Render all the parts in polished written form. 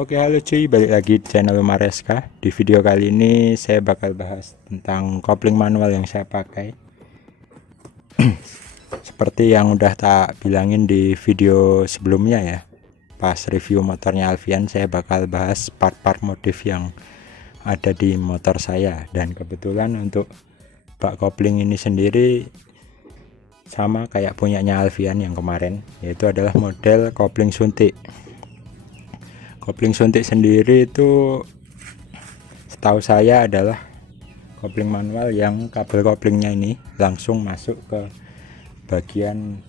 Oke, halo cuy, balik lagi di channel Mareska. Di video kali ini saya bakal bahas tentang kopling manual yang saya pakai. Seperti yang udah tak bilangin di video sebelumnya ya, pas review motornya Alfian, saya bakal bahas part-part modif yang ada di motor saya. Dan kebetulan untuk bak kopling ini sendiri sama kayak punyanya Alfian yang kemarin, yaitu adalah model kopling suntik. Kopling suntik sendiri itu setahu saya adalah kopling manual yang kabel koplingnya ini langsung masuk ke bagian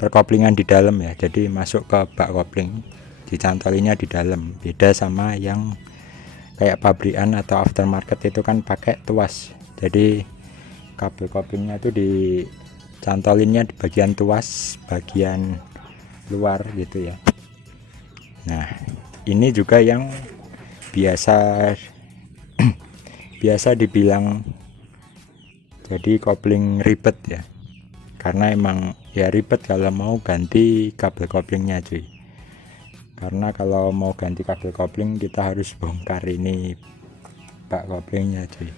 perkoplingan di dalam ya, jadi masuk ke bak kopling, dicantolinya di dalam. Beda sama yang kayak pabrikan atau aftermarket itu kan pakai tuas, jadi kabel koplingnya itu dicantolinnya di bagian tuas bagian luar gitu ya. Nah, ini juga yang biasa dibilang jadi kopling ribet ya, karena emang ya ribet kalau mau ganti kabel koplingnya cuy. Karena kalau mau ganti kabel kopling kita harus bongkar ini bak koplingnya cuy.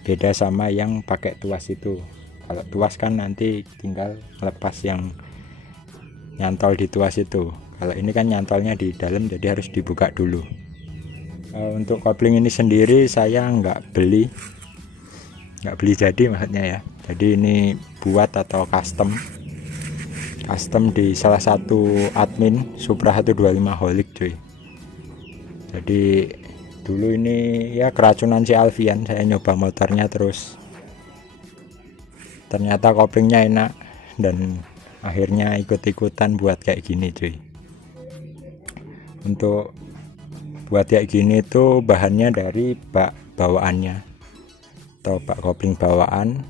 Beda sama yang pakai tuas itu. Kalau tuas kan nanti tinggal lepas yang nyantol di tuas itu. Kalau ini kan nyantolnya di dalam, jadi harus dibuka dulu. Untuk kopling ini sendiri saya nggak beli jadi maksudnya ya. Jadi ini buat atau custom di salah satu admin Supra 125 Holic cuy. Jadi dulu ini ya keracunan si Alfian, saya nyoba motornya terus ternyata koplingnya enak dan akhirnya ikut-ikutan buat kayak gini cuy. Untuk buat kayak gini tuh bahannya dari bak bawaannya atau bak kopling bawaan.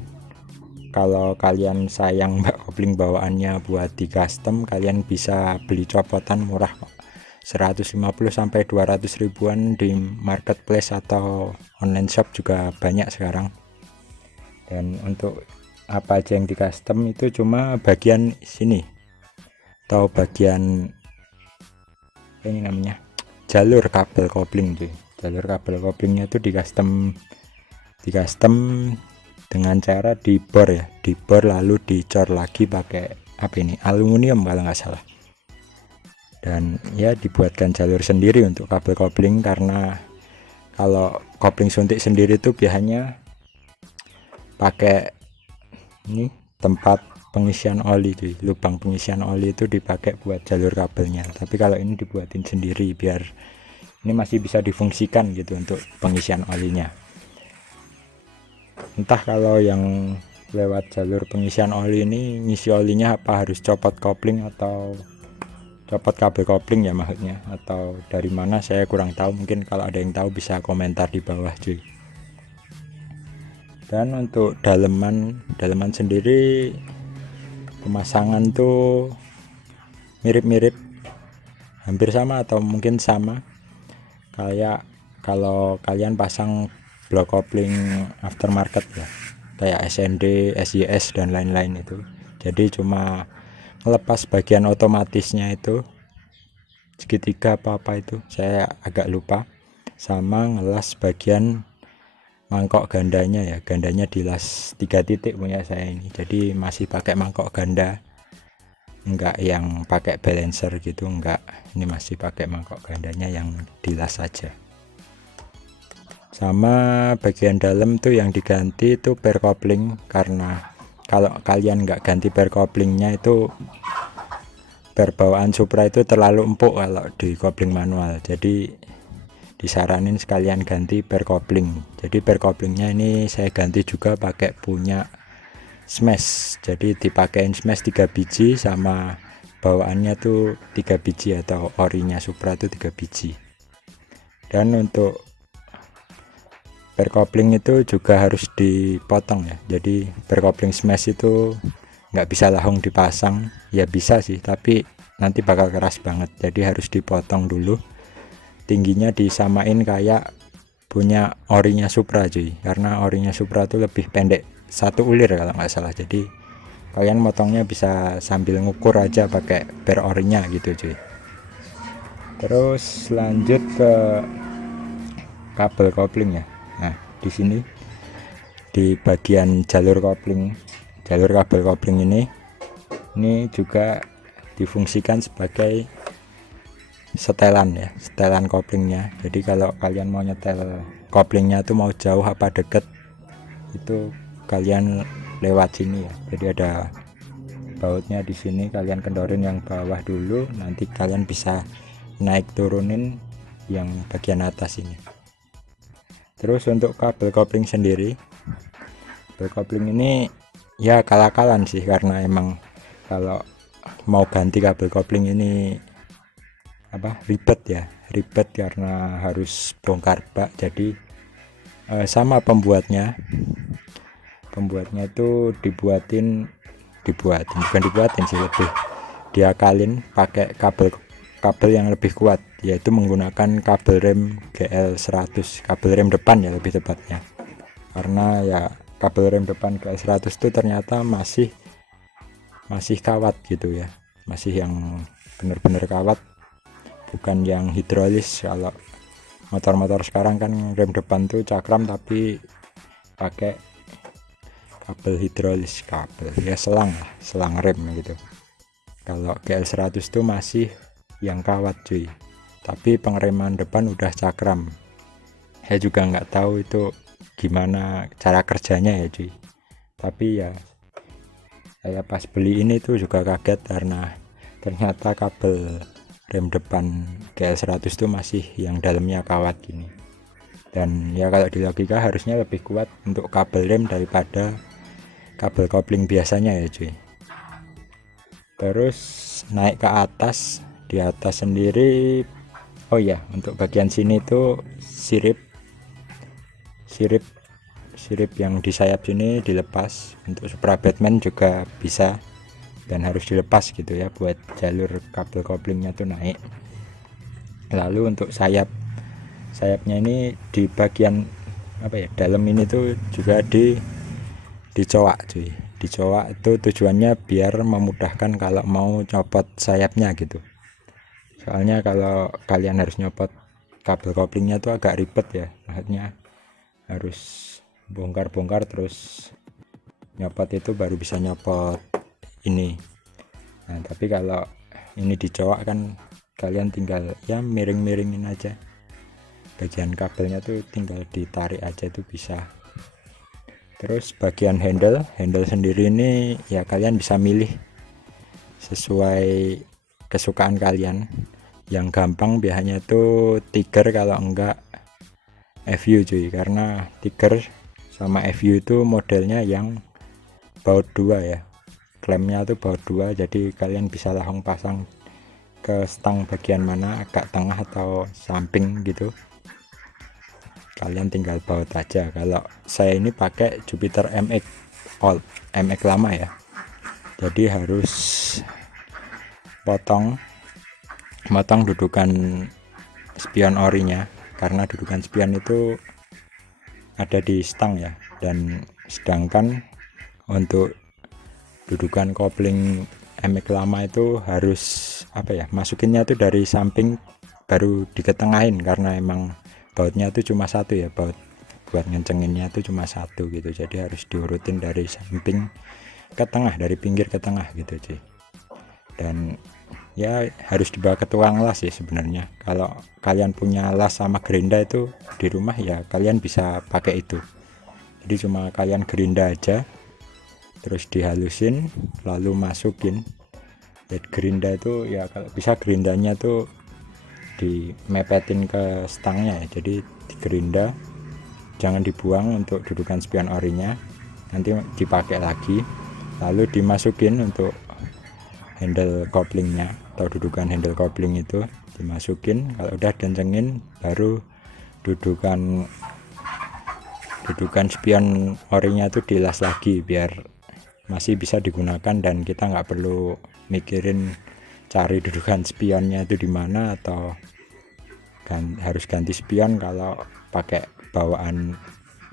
Kalau kalian sayang bak kopling bawaannya buat di custom, kalian bisa beli copotan murah kok, 150 sampai 200 ribuan di marketplace atau online shop juga banyak sekarang. Dan untuk apa aja yang di custom itu cuma bagian sini atau bagian ini namanya jalur kabel kopling cuy. Jalur kabel koplingnya itu di custom dengan cara dibor ya, dibor lalu dicor lagi pakai apa ini, aluminium kalau nggak salah. Dan ya dibuatkan jalur sendiri untuk kabel kopling, karena kalau kopling suntik sendiri itu biasanya pakai ini tempat pengisian oli cuy, lubang pengisian oli itu dipakai buat jalur kabelnya. Tapi kalau ini dibuatin sendiri biar ini masih bisa difungsikan gitu untuk pengisian olinya. Entah kalau yang lewat jalur pengisian oli ini ngisi olinya apa harus copot kopling atau copot kabel kopling ya maksudnya, atau dari mana saya kurang tahu. Mungkin kalau ada yang tahu bisa komentar di bawah cuy. Dan untuk daleman sendiri pemasangan tuh mirip-mirip, hampir sama atau mungkin sama kayak kalau kalian pasang blok kopling aftermarket ya, kayak SND, SYS dan lain-lain itu. Jadi cuma ngelepas bagian otomatisnya itu segitiga apa itu saya agak lupa, sama ngelas bagian mangkok gandanya ya, gandanya dilas 3 titik punya saya ini. Jadi masih pakai mangkok ganda, enggak yang pakai balancer gitu, enggak, ini masih pakai mangkok gandanya yang dilas saja. Sama bagian dalam tuh yang diganti itu per kopling, karena kalau kalian enggak ganti per koplingnya itu per bawaan Supra itu terlalu empuk kalau di kopling manual. Jadi disaranin sekalian ganti per kopling. Jadi per koplingnya ini saya ganti juga pakai punya smash, jadi dipakein smash 3 biji, sama bawaannya tuh 3 biji atau orinya Supra tuh 3 biji. Dan untuk per kopling itu juga harus dipotong ya, jadi per kopling smash itu nggak bisa langsung dipasang, ya bisa sih tapi nanti bakal keras banget, jadi harus dipotong dulu. Tingginya disamain kayak punya orinya Supra cuy, karena orinya Supra tuh lebih pendek, 1 ulir kalau nggak salah. Jadi kalian motongnya bisa sambil ngukur aja pakai per orinya gitu cuy. Terus lanjut ke kabel kopling ya. Nah, di sini di bagian jalur kabel kopling ini juga difungsikan sebagai setelan ya, setelan koplingnya. Jadi kalau kalian mau nyetel koplingnya tuh mau jauh apa deket, itu kalian lewat sini ya. Jadi ada bautnya di sini, kalian kendorin yang bawah dulu, nanti kalian bisa naik turunin yang bagian atas ini. Terus untuk kabel kopling sendiri, kabel kopling ini ya kalah-kalan sih, karena emang kalau mau ganti kabel kopling ini ribet karena harus bongkar bak. Jadi sama pembuatnya itu bukan dibuatin sih, lebih diakalin pakai kabel yang lebih kuat, yaitu menggunakan kabel rem GL100, kabel rem depan ya lebih tepatnya. Karena ya kabel rem depan GL100 itu ternyata masih kawat gitu ya, masih yang bener-bener kawat, bukan yang hidrolis. Kalau motor-motor sekarang kan rem depan tuh cakram tapi pakai kabel hidrolis, kabel ya selang rem gitu. Kalau GL100 tuh masih yang kawat cuy, tapi pengereman depan udah cakram. Saya juga nggak tahu itu gimana cara kerjanya ya cuy, tapi ya saya pas beli ini tuh juga kaget karena ternyata kabel rem depan GL100 tuh masih yang dalamnya kawat gini. Dan ya kalau di logika harusnya lebih kuat untuk kabel rem daripada kabel kopling biasanya ya cuy. Terus naik ke atas, di atas sendiri, oh ya, untuk bagian sini tuh sirip yang di sayap sini dilepas. Untuk Supra Batman juga bisa dan harus dilepas gitu ya, buat jalur kabel koplingnya tuh naik. Lalu untuk sayapnya ini di bagian dalam ini tuh juga dicowak cuy. Dicowak itu tujuannya biar memudahkan kalau mau copot sayapnya gitu. Soalnya kalau kalian harus nyopot kabel koplingnya tuh agak ribet ya, maksudnya harus bongkar terus nyopot, itu baru bisa nyopot ini. Nah tapi kalau ini dicowak kan kalian tinggal ya miring-miringin aja, bagian kabelnya tuh tinggal ditarik aja itu bisa. Terus bagian handle sendiri ini ya kalian bisa milih sesuai kesukaan kalian. Yang gampang biasanya tuh Tiger, kalau enggak FU cuy, karena Tiger sama FU itu modelnya yang baut 2 ya, klemnya tuh baut 2, jadi kalian bisa langsung pasang ke stang bagian mana, agak tengah atau samping gitu, kalian tinggal baut aja. Kalau saya ini pakai Jupiter MX old, MX lama ya, jadi harus motong dudukan spion orinya, karena dudukan spion itu ada di stang ya. Dan sedangkan untuk dudukan kopling MX lama itu harus masukinnya tuh dari samping baru diketengahin, karena emang bautnya tuh cuma satu ya, baut buat ngencenginnya tuh cuma satu gitu, jadi harus diurutin dari samping ke tengah, dari pinggir ke tengah gitu cuy. Dan ya harus dibawa ke tukang las sih sebenarnya. Kalau kalian punya las sama gerinda itu di rumah ya kalian bisa pakai itu, jadi cuma kalian gerinda aja terus dihalusin lalu masukin. Dan gerinda itu ya kalau bisa gerindanya tuh dimepetin ke stangnya ya, jadi digerinda, jangan dibuang untuk dudukan spion orinya, nanti dipakai lagi. Lalu dimasukin untuk handle koplingnya atau dudukan handle kopling itu dimasukin. Kalau udah kencengin baru dudukan spion orinya tuh dilas lagi biar masih bisa digunakan, dan kita nggak perlu mikirin cari dudukan spionnya itu di mana, atau harus ganti spion kalau pakai bawaan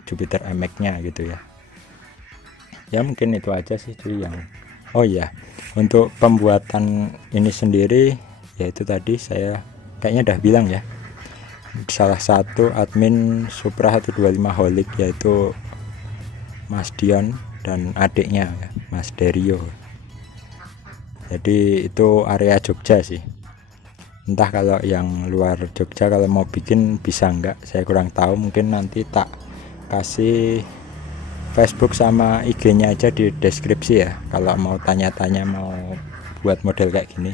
Jupiter MX nya gitu ya. Ya mungkin itu aja sih cuy yang oh ya, untuk pembuatan ini sendiri yaitu tadi saya kayaknya udah bilang ya, salah satu admin Supra 125 Holic, yaitu Mas Dion dan adiknya Mas Derio. Jadi itu area Jogja sih. Entah kalau yang luar Jogja kalau mau bikin bisa enggak, saya kurang tahu. Mungkin nanti tak kasih Facebook sama IG-nya aja di deskripsi ya, kalau mau tanya-tanya mau buat model kayak gini.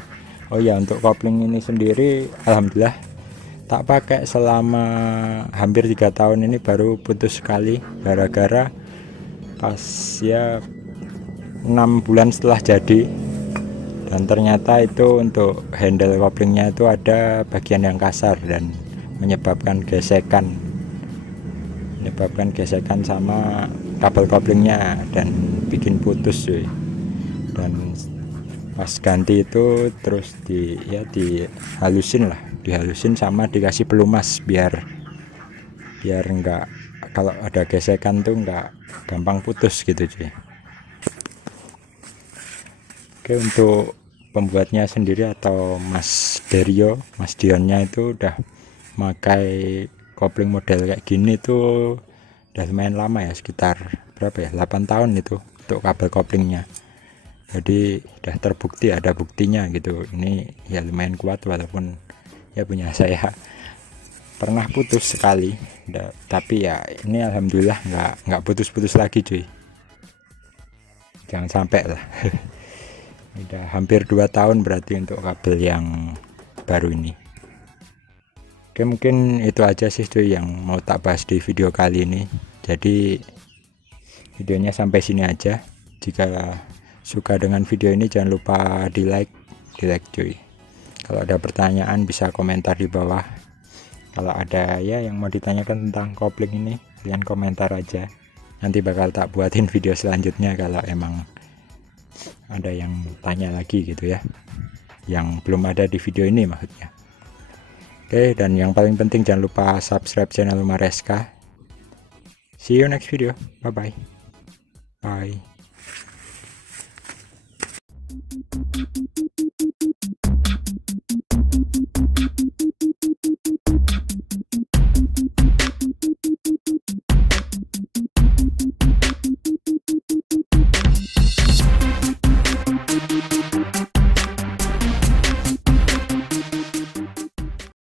Oh ya, untuk kopling ini sendiri alhamdulillah tak pakai selama hampir 3 tahun ini, baru putus sekali gara-gara pas ya 6 bulan setelah jadi. Dan ternyata itu untuk handle koplingnya itu ada bagian yang kasar dan menyebabkan gesekan sama kabel koplingnya dan bikin putus cuy. Dan pas ganti itu terus dihalusin sama dikasih pelumas biar enggak, kalau ada gesekan tuh enggak gampang putus gitu cuy. Oke, untuk pembuatnya sendiri atau Mas Derio, Mas Dionnya itu udah pakai kopling model kayak gini tuh udah lumayan lama ya, sekitar berapa ya, 8 tahun itu untuk kabel koplingnya. Jadi udah terbukti, ada buktinya gitu. Ini ya lumayan kuat, walaupun ya punya saya pernah putus sekali, tapi ya ini alhamdulillah nggak putus-putus lagi cuy. Jangan sampai lah. Udah hampir 2 tahun berarti untuk kabel yang baru ini. Oke, mungkin itu aja sih cuy yang mau tak bahas di video kali ini. Jadi videonya sampai sini aja. Jika suka dengan video ini jangan lupa di like cuy. Kalau ada pertanyaan bisa komentar di bawah. Kalau ada ya yang mau ditanyakan tentang kopling ini, kalian komentar aja. Nanti bakal tak buatin video selanjutnya kalau emang ada yang tanya lagi gitu ya, yang belum ada di video ini maksudnya. Oke, dan yang paling penting jangan lupa subscribe channel Mareska. See you next video. Bye bye.